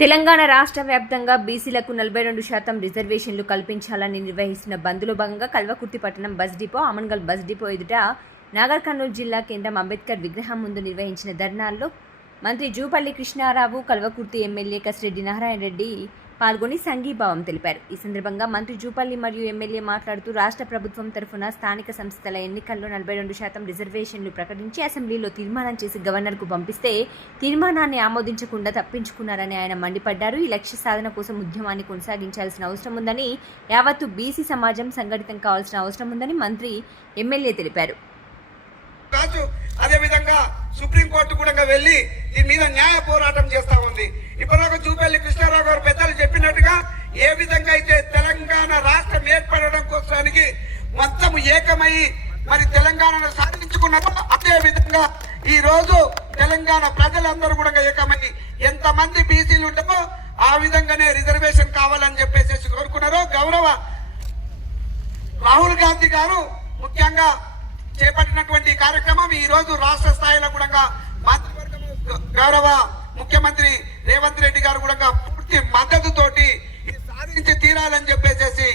తెలంగాణ రాష్ట్ర వ్యాప్తంగా బీసీలకు నలభై రెండు శాతం రిజర్వేషన్లు కల్పించాలని నిర్వహిస్తున్న బంద్లో భాగంగా కల్వకుర్తి పట్టణం bus depot Amangal bus depot ఎదుట నాగర్ కర్నూలు జిల్లా కేంద్రం అంబేద్కర్ విగ్రహం ముందు నిర్వహించిన ధర్నాల్లో మంత్రి జూపల్లి కృష్ణారావు కల్వకుర్తి ఎమ్మెల్యే కసిరెడ్డి నారాయణ రెడ్డి పాల్గొని సంఘీభావం తెలిపారు. ఈ సందర్భంగా మంత్రి జూపల్లి మరియు ఎమ్మెల్యే మాట్లాడుతూ రాష్ట్ర ప్రభుత్వం తరఫున స్థానిక సంస్థల ఎన్నికల్లో నలభై రెండు శాతం రిజర్వేషన్లు ప్రకటించి అసెంబ్లీలో తీర్మానం చేసి గవర్నర్కు పంపిస్తే తీర్మానాన్ని ఆమోదించకుండా తప్పించుకున్నారని ఆయన మండిపడ్డారు. ఈ లక్ష్య సాధన కోసం ఉద్యమాన్ని కొనసాగించాల్సిన అవసరం ఉందని యావత్తు బీసీ సమాజం సంఘటితం కావాల్సిన అవసరం ఉందని మంత్రి ఎమ్మెల్యే తెలిపారు. అదేవిధంగా సుప్రీంకోర్టు కూడా వెళ్ళి దీని మీద న్యాయ పోరాటం చేస్తా ఉంది. ఇప్పటివరకు చూపెల్లి కృష్ణారావు గారు పెద్దలు చెప్పినట్టుగా ఏ విధంగా అయితే తెలంగాణ రాష్ట్రం ఏర్పడడం కోసానికి మొత్తం ఏకమై మరి తెలంగాణను సాధించుకున్నారో అదే విధంగా ఈ రోజు తెలంగాణ ప్రజలందరూ కూడా ఏకమై ఎంతమంది బీసీలు ఉంటామో ఆ విధంగానే రిజర్వేషన్ కావాలని చెప్పేసి కోరుకున్నారో గౌరవ రాహుల్ గాంధీ గారు ముఖ్యంగా చేపట్టినటువంటి కార్యక్రమం ఈ రోజు రాష్ట్ర స్థాయిలో కూడా మంత్రివర్గం గౌరవ ముఖ్యమంత్రి రేవంత్ రెడ్డి గారు కూడా పూర్తి మద్దతుతోటి తోటి సాధించి తీరాలని చెప్పేసి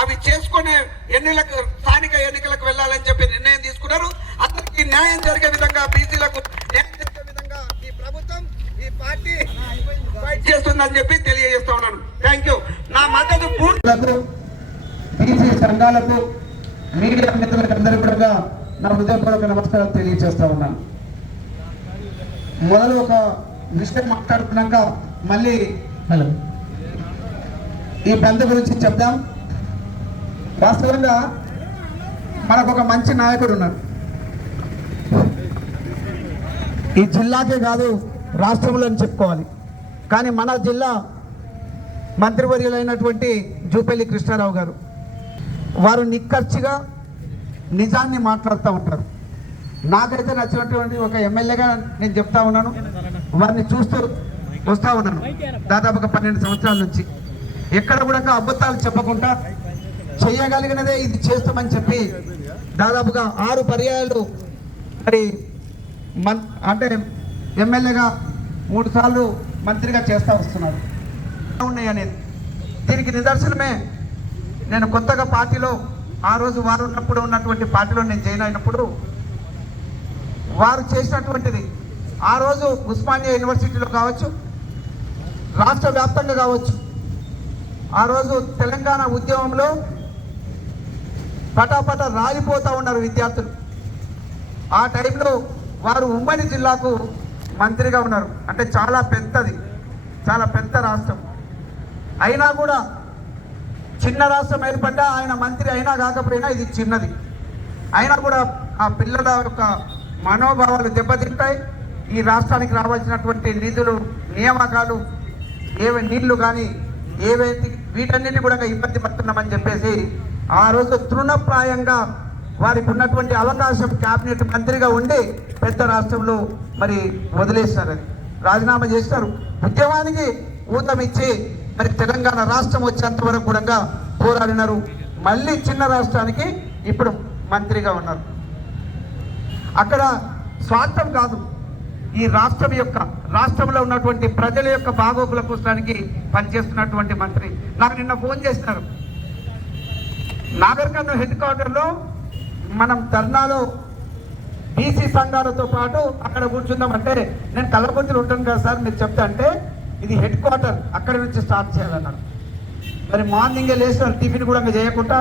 అవి చేసుకునే ఎన్నికలకు స్థానిక ఎన్నికలకు వెళ్ళాలని చెప్పి నిర్ణయం తీసుకున్నారు. అందరికీ న్యాయం జరిగే విధంగా బీసీలకు న్యాయం జరిగే విధంగా ఈ ప్రభుత్వం ఈ పార్టీ ఫైట్ చేస్తుందని చెప్పి తెలియజేస్తా ఉన్నాను. థ్యాంక్ యూ నా మద్దతు పూర్తి బీసీ సంఘాలకు మీడియా మిత్రులకు అందరూ కూడా నా హృదయపూర్వక నమస్కారాలు తెలియజేస్తా ఉన్నాను మొదలు ఒక విషయం మాట్లాడుకున్నాక మళ్ళీ హలో. ఈ బంద్ గురించి చెప్దాం. వాస్తవంగా మనకు ఒక మంచి నాయకుడు ఉన్నాడు. ఈ జిల్లాకే కాదు రాష్ట్రంలో అని చెప్పుకోవాలి. కానీ మన జిల్లా మంత్రివర్యులైనటువంటి జూపల్లి కృష్ణారావు గారు. వారు నిక్కర్చిగా నిజాన్ని మాట్లాడుతూ ఉంటారు. నాకైతే నచ్చినటువంటి ఒక ఎమ్మెల్యేగా నేను చెప్తా ఉన్నాను. వారిని చూస్తూ వస్తూ ఉన్నాను. దాదాపు ఒక పన్నెండు సంవత్సరాల నుంచి. ఎక్కడ కూడా అబద్ధాలు చెప్పకుండా చేయగలిగినదే ఇది చేస్తామని చెప్పి దాదాపుగా ఆరు పర్యాయాలు మరి మన్ అంటే ఎమ్మెల్యేగా మూడు సార్లు మంత్రిగా చేస్తూ వస్తున్నారు. ఉన్నాయి అనేది దీనికి నిదర్శనమే నేను కొత్తగా పార్టీలో ఆ రోజు వారు ఉన్నప్పుడు ఉన్నటువంటి పార్టీలో నేను జాయిన్ అయినప్పుడు వారు చేసినటువంటిది. ఆ రోజు ఉస్మానియా యూనివర్సిటీలో కావచ్చు రాష్ట్ర వ్యాప్తంగా కావచ్చు ఆ రోజు తెలంగాణ ఉద్యమంలో పటాపట రాలిపోతూ ఉన్నారు విద్యార్థులు. ఆ టైంలో వారు ఉమ్మడి జిల్లాకు మంత్రిగా ఉన్నారు. అంటే చాలా పెద్దది చాలా పెద్ద రాష్ట్రం. అయినా కూడా చిన్న రాష్ట్రం ఏర్పడ్డా ఆయన మంత్రి అయినా కాకపోయినా ఇది చిన్నది. అయినా కూడా ఆ పిల్లల యొక్క మనోభావాలు దెబ్బతింటాయి. ఈ రాష్ట్రానికి రావాల్సినటువంటి నిధులు నియామకాలు ఏవి నీళ్ళు కానీ ఏవైతే వీటన్నిటి కూడా ఇబ్బంది పడుతున్నామని చెప్పేసి ఆ రోజు తృణప్రాయంగా వారికి ఉన్నటువంటి అవకాశం క్యాబినెట్ మంత్రిగా ఉండి పెద్ద రాష్ట్రంలో మరి వదిలేస్తారని రాజీనామా చేస్తారు ఉద్యమానికి ఊతమిచ్చి మరి తెలంగాణ రాష్ట్రం వచ్చేంత వరకు కూడా పోరాడినారు. మళ్ళీ చిన్న రాష్ట్రానికి ఇప్పుడు మంత్రిగా ఉన్నారు. అక్కడ స్వార్థం కాదు. ఈ రాష్ట్రం యొక్క రాష్ట్రంలో ఉన్నటువంటి ప్రజల యొక్క బాగోగుల కోసానికి పనిచేస్తున్నటువంటి మంత్రి. నాకు నిన్న ఫోన్ చేసినారు నాగర్ హెడ్ క్వార్టర్లో మనం ధర్నాలో బీసీ సంఘాలతో పాటు అక్కడ కూర్చుందామంటే నేను కల్లకొంచులు ఉంటాను కదా సార్ మీరు చెప్తా అంటే ఇది హెడ్ క్వార్టర్ అక్కడి నుంచి స్టార్ట్ చేయాలన్నారు. మరి మార్నింగే లేచినారు టిఫిన్ కూడా మీరు చేయకుండా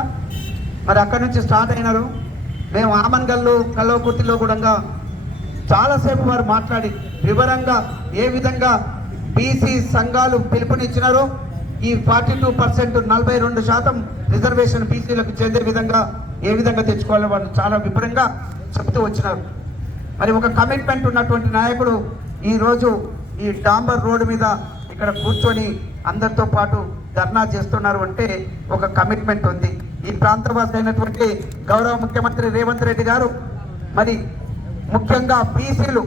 మరి అక్కడి నుంచి స్టార్ట్ అయినారు. మేము ఆమన్గల్లు కల్లవకుర్తిలో కూడా చాలాసేపు వారు మాట్లాడి వివరంగా ఏ విధంగా బీసీ సంఘాలు పిలుపునిచ్చినారో ఈ ఫార్టీ టూ పర్సెంట్ నలభై రెండు శాతం రిజర్వేషన్ బీసీలకు చెందే విధంగా ఏ విధంగా తెచ్చుకోవాలో వాళ్ళు చాలా వివరంగా చెప్తూ వచ్చినారు. మరి ఒక కమిట్మెంట్ ఉన్నటువంటి నాయకుడు ఈరోజు ఈ డాంబర్ రోడ్డు మీద ఇక్కడ కూర్చొని అందరితో పాటు ధర్నా చేస్తున్నారు అంటే ఒక కమిట్మెంట్ ఉంది. ఈ ప్రాంతవాసి అయినటువంటి గౌరవ ముఖ్యమంత్రి రేవంత్ రెడ్డి గారు మరి ముఖ్యంగా బీసీలు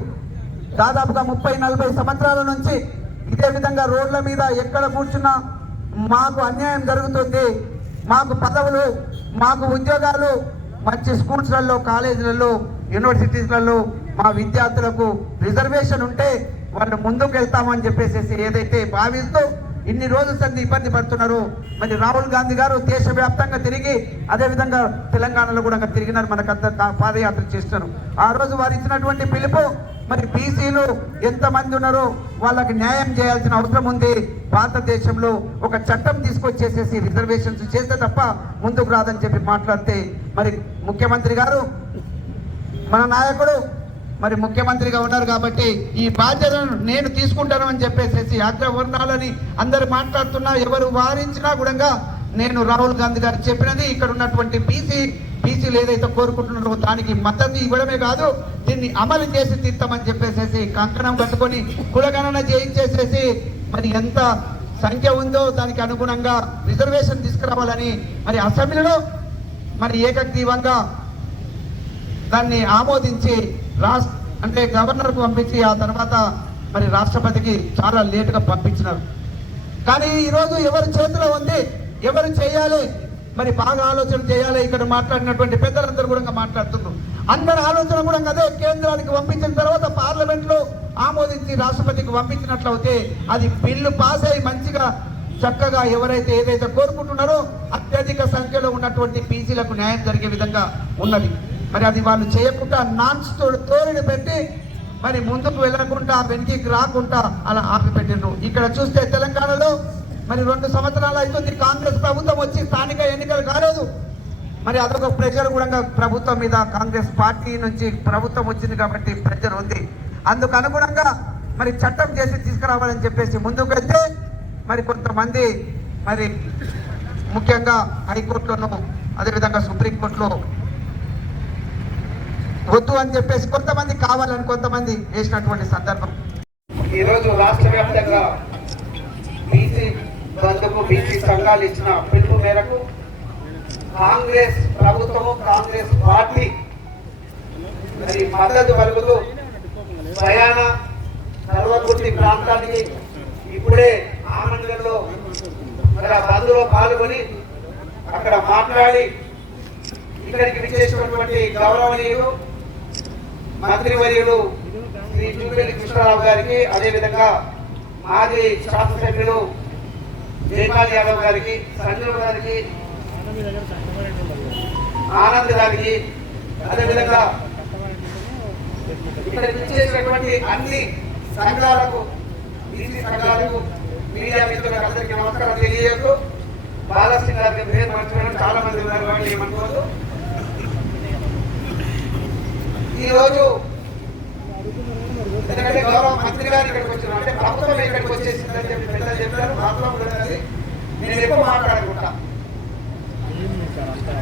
దాదాపుగా ముప్పై నలభై సంవత్సరాల నుంచి ఇదే విధంగా రోడ్ల మీద ఎక్కడ కూర్చున్నా మాకు అన్యాయం జరుగుతుంది. మాకు పదవులు మాకు ఉద్యోగాలు మంచి స్కూల్స్లలో కాలేజీలలో యూనివర్సిటీస్లలో మా విద్యార్థులకు రిజర్వేషన్ ఉంటే వాళ్ళు ముందుకు వెళ్తామని చెప్పేసి ఏదైతే భావిస్తూ ఇన్ని రోజుల సంది ఇబ్బంది పడుతున్నారు. మరి రాహుల్ గాంధీ గారు దేశవ్యాప్తంగా తిరిగి అదేవిధంగా తెలంగాణలో కూడా తిరిగినారు. మనకంత కా- పాదయాత్ర చేస్తున్నారు. ఆ రోజు వారు ఇచ్చినటువంటి పిలుపు మరి బీసీలు ఎంతమంది ఉన్నారో వాళ్ళకి న్యాయం చేయాల్సిన అవసరం ఉంది. భారతదేశంలో ఒక చట్టం తీసుకొచ్చేసేసి రిజర్వేషన్స్ చేస్తే తప్ప ముందుకు రాదని చెప్పి మాట్లాడితే మరి ముఖ్యమంత్రి గారు మన నాయకుడు మరి ముఖ్యమంత్రిగా ఉన్నారు కాబట్టి ఈ బాధ్యతను నేను తీసుకుంటాను అని చెప్పేసి అగ్రవర్ణాలని అందరు మాట్లాడుతున్నా ఎవరు వారించినా కూడా నేను రాహుల్ గాంధీ గారు చెప్పినది ఇక్కడ ఉన్నటువంటి బీసీ బీసీలు ఏదైతే కోరుకుంటున్నారో దానికి మద్దతు ఇవ్వడమే కాదు దీన్ని అమలు చేసి తీర్థమని చెప్పేసేసి కంకణం కట్టుకొని కులగణన చేయించేసేసి మరి ఎంత సంఖ్య ఉందో దానికి అనుగుణంగా రిజర్వేషన్ తీసుకురావాలని మరి అసెంబ్లీలో మరి ఏకగ్రీవంగా దాన్ని ఆమోదించి రాష్ట్ర అంటే గవర్నర్కు పంపించి ఆ తర్వాత మరి రాష్ట్రపతికి చాలా లేటుగా పంపించినారు. కానీ ఈరోజు ఎవరి చేతిలో ఉంది ఎవరు చేయాలి మరి బాగా ఆలోచన చేయాలి ఇక్కడ మాట్లాడినటువంటి పెద్దలందరూ కూడా మాట్లాడుతున్నారు. అందరి ఆలోచన కూడా అదే కేంద్రానికి పంపించిన తర్వాత పార్లమెంట్లో ఆమోదించి రాష్ట్రపతికి పంపించినట్లయితే అది బిల్లు పాస్ అయ్యి మంచిగా చక్కగా ఎవరైతే ఏదైతే కోరుకుంటున్నారో అత్యధిక సంఖ్యలో ఉన్నటువంటి పీసీలకు న్యాయం జరిగే విధంగా ఉన్నది. మరి అది వాళ్ళు చేయకుండా నాన్స్ తోడిని పెట్టి మరి ముందుకు వెళ్ళకుండా వెనక్కి రాకుండా అలా ఆపి పెట్టిండ్రు ఇక్కడ చూస్తే తెలంగాణలో మరి రెండు సంవత్సరాలు అవుతుంది కాంగ్రెస్ ప్రభుత్వం వచ్చి స్థానిక ఎన్నికలు కాలేదు. మరి అదొక ప్రెషర్ కూడా ప్రభుత్వం మీద కాంగ్రెస్ పార్టీ నుంచి ప్రభుత్వం వచ్చింది కాబట్టి ప్రెషర్ ఉంది. అందుకు అనుగుణంగా మరి చట్టం చేసి తీసుకురావాలని చెప్పేసి ముందుకు వెళ్తే మరి కొంతమంది మరి ముఖ్యంగా హైకోర్టులోను అదేవిధంగా సుప్రీంకోర్టులో వద్దు అని చెప్పేసి కొంతమంది కావాలని కొంతమంది వేసినటువంటి సందర్భం. ఈరోజు రాష్ట్ర వ్యాప్తంగా బీసీ బంధుకు బీసీ సంఘాలు ఇచ్చిన పిలుపు మేరకు కాంగ్రెస్ ప్రభుత్వము కాంగ్రెస్ పార్టీ మరి మద్దతు పలుకుతూ ప్రయాణ కల్వకుర్తి ప్రాంతానికి ఇప్పుడే ఆమండలంలో మరి ఆ బంధులో పాల్గొని అక్కడ మాట్లాడి ఇక్కడికి విచ్చేసినటువంటి గౌరవనీయులు మంత్రివర్యులు శ్రీ జూబిలి కృష్ణారావు గారికి అదేవిధంగా మాజీ శాసనసభ్యులు జయపాల్ యాదవ్ గారికి సంజీవ్ గారికి ఆనంద్ గారికి అదేవిధంగా ఇక్కడ ఇచ్చేసినటువంటి అన్ని సంఘాలకు బీసీ సంఘాలకు మీడియా మిత్రులకు అందరికీ నమస్కారం తెలియజేస్తూ బాలసింగ్ గారికి పేరు మర్చిపోయిన చాలా మంది ఉన్నారు కాబట్టి ఏమనుకోవద్దు ఈరోజు ఎందుకంటే గౌరవ మంత్రి గారు ఇక్కడికి వచ్చినారు అంటే ప్రభుత్వం ఇక్కడికి వచ్చేసిందని చెప్పి పెద్దలు చెప్పారు. మాత్రం కూడా అది నేను ఎక్కువ మాట్లాడుకుంటా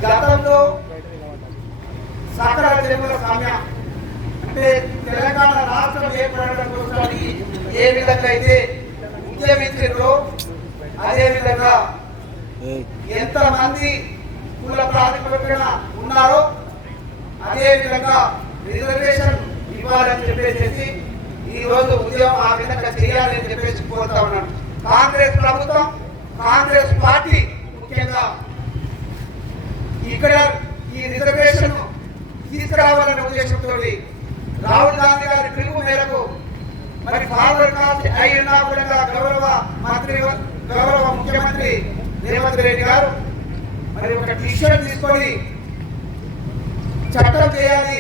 గతంలో సహకార జన్మల సామ్య అంటే తెలంగాణ రాష్ట్రం ఏర్పడడం కోసానికి ఏ విధంగా అయితే ఉద్యమించారో అదే విధంగా ఎంతమంది కుల ప్రాతిపదికన ఉన్నారో అదే విధంగా రిజర్వేషన్ ఇవ్వాలని చెప్పేసి ఈ రోజు ఉద్యమం ఆ విధంగా చేయాలని చెప్పేసి కోరుతా ఉన్నాను. కాంగ్రెస్ ప్రభుత్వం కాంగ్రెస్ పార్టీ ముఖ్యంగా ఇక్కడ ఈ రిజర్వేషన్ తీసుకురావాలనే ఉద్దేశంతో రాహుల్ గాంధీ గారి పిలుపు మేరకు మరి ఫార్వర్డ్ కాస్ట్ అయినా కూడా గౌరవ మంత్రి గౌరవ ముఖ్యమంత్రి రేవంత్ రెడ్డి గారు మరి ఒక డిసిషన్ తీసుకొని చట్టం చేయాలి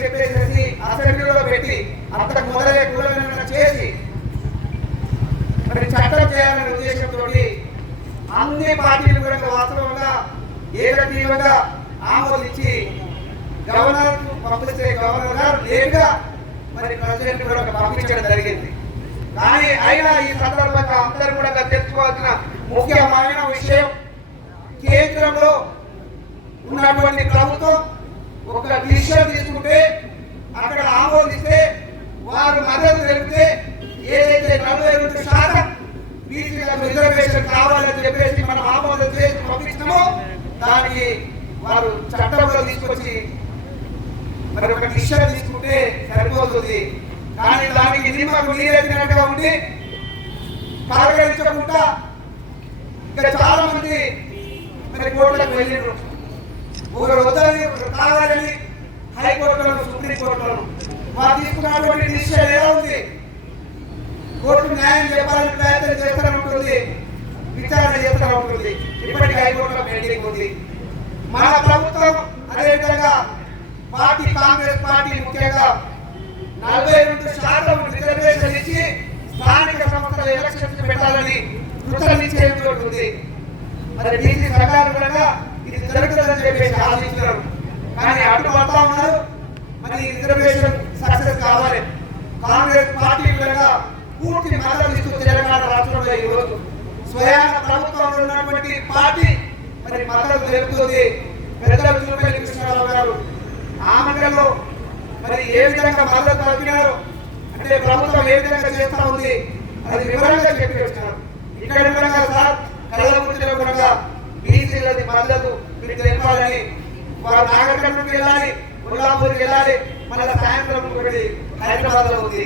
చెప్పేసి అసెంబ్లీలో పెట్టి అంతకు మొదలయ్యే కులమైన చేసి మరి చట్టం చేయాలనే ఉద్దేశంతో అన్ని పార్టీలు కూడా వాస్తవంగా ఏకగ్రీవంగా ఆమోదించి గవర్నర్ పంపిస్తే గవర్నర్ గారు లేటుగా మరి ప్రెసిడెంట్ కూడా పంపించడం జరిగింది. కానీ అయినా ఈ సందర్భంగా అందరూ కూడా తెలుసుకోవాల్సిన ముఖ్యమైన విషయం కేంద్రంలో ఉన్నటువంటి ప్రభుత్వం ఒక డిసిషన్ తీసుకుంటే అక్కడ ఆమోదిస్తే వారు మద్దతు తెలిపితే ఏదైతే నలభై రెండు శాతం బీసీలకు రిజర్వేషన్ కావాలని చెప్పేసి మనం ఆమోదం చేసి పంపించినామో దానికి వారు చట్టంలో తీసుకొచ్చి మరి ఒక డిసిషన్ తీసుకుంటే సరిపోతుంది. కానీ దానికి నిమ్మకు నీరెత్తినట్టుగా ఉండి పరిగణించకుండా ఇంకా చాలా మంది మరి కోట్లకు వెళ్ళిండ్రు. ఒకరు వద్దని కావాలని హైకోర్టులను సుప్రీంకోర్టులను వారు తీసుకున్నటువంటి డిసిషన్ ఎలా ఉంది? కోర్టు న్యాయం చెప్పాలని ప్రయత్నం చేస్తూనే ఉంటుంది విచారణ చేస్తూనే ఉంటుంది. ఇప్పటికీ హైకోర్టులో పెండింగ్ ఉంది. మన ప్రభుత్వం అదేవిధంగా పార్టీ కాంగ్రెస్ పార్టీ ముఖ్యంగా నలభై రెండు శాతం రిజర్వేషన్ ఇచ్చి స్థానిక సంస్థల ఎలక్షన్స్ పెట్టాలని కృత నిశ్చయంతో ఉంది. మరి బీసీ సంఘాలు కూడా జరుగుతుందని చెప్పేసి ఆలోచించారు. కానీ అటు పడతా ఉన్నారు. మరి రిజర్వేషన్ సక్సెస్ కావాలి. కాంగ్రెస్ పార్టీ విధంగా పూర్తి మద్దతు ఇస్తూ తెలంగాణ రాష్ట్రంలో ఈరోజు స్వయాన ప్రభుత్వంలో ఉన్నటువంటి పార్టీ మరి మద్దతు తెలుపుతుంది. పెద్దలు చూపల్లి కృష్ణారావు గారు. ఆ మండలంలో మరి ఏ విధంగా మద్దతు పలికినారో అంటే ప్రభుత్వం ఏ విధంగా చేస్తా ఉంది అది వివరంగా చెప్పి వచ్చినారు ఇక్కడ వివరంగా సార్ కళ్ళగుర్తిలో కూడా బీసీలది మద్దతు మీరు తెలపాలని వారు నాగరికతకి వెళ్ళాలి ముల్లాపూర్కి వెళ్ళాలి. మళ్ళీ సాయంత్రం ఒకటి హైదరాబాద్లో ఉంది.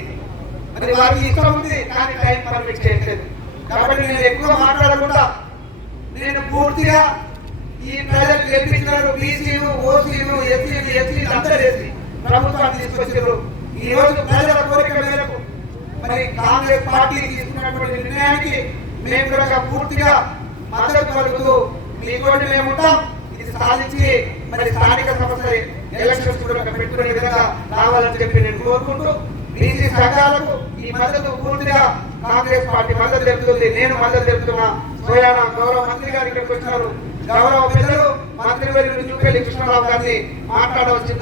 మరి వారికి ఇష్టం ఉంది కానీ టైం పర్మిట్ చేయట్లేదు. కాబట్టి నేను ఎక్కువ మాట్లాడకుండా నేను పూర్తిగా ఈ ప్రజలు గెలిపించినారు బీసీలు ఓసీలు ఎస్సీలు ఎస్సీలు అందరూ చేసి ప్రభుత్వాన్ని తీసుకొచ్చారు. ఈ రోజు ప్రజల కోరిక మేరకు మరి కాంగ్రెస్ పార్టీ తీసుకున్నటువంటి నిర్ణయానికి మేము కూడా పూర్తిగా మద్దతు పలుకుతూ మీతోటి మేము ఉంటాం. సాధించి మరి స్థానిక సంస్థ ఎలక్షన్స్ కూడా పెట్టుకునే విధంగా రావాలని చెప్పి నేను కోరుకుంటూ బీసీ సంఘాలకు ఈ మద్దతు పూర్తిగా కాంగ్రెస్ పార్టీ మద్దతు తెలుపుతుంది. నేను మద్దతు తెలుపుతున్నా. సోయాన గౌరవ మంత్రి గారు ఇక్కడికి వచ్చినారు. గౌరవ పెద్దలు మంత్రి గారి కృష్ణరావు గారిని మాట్లాడవలసింది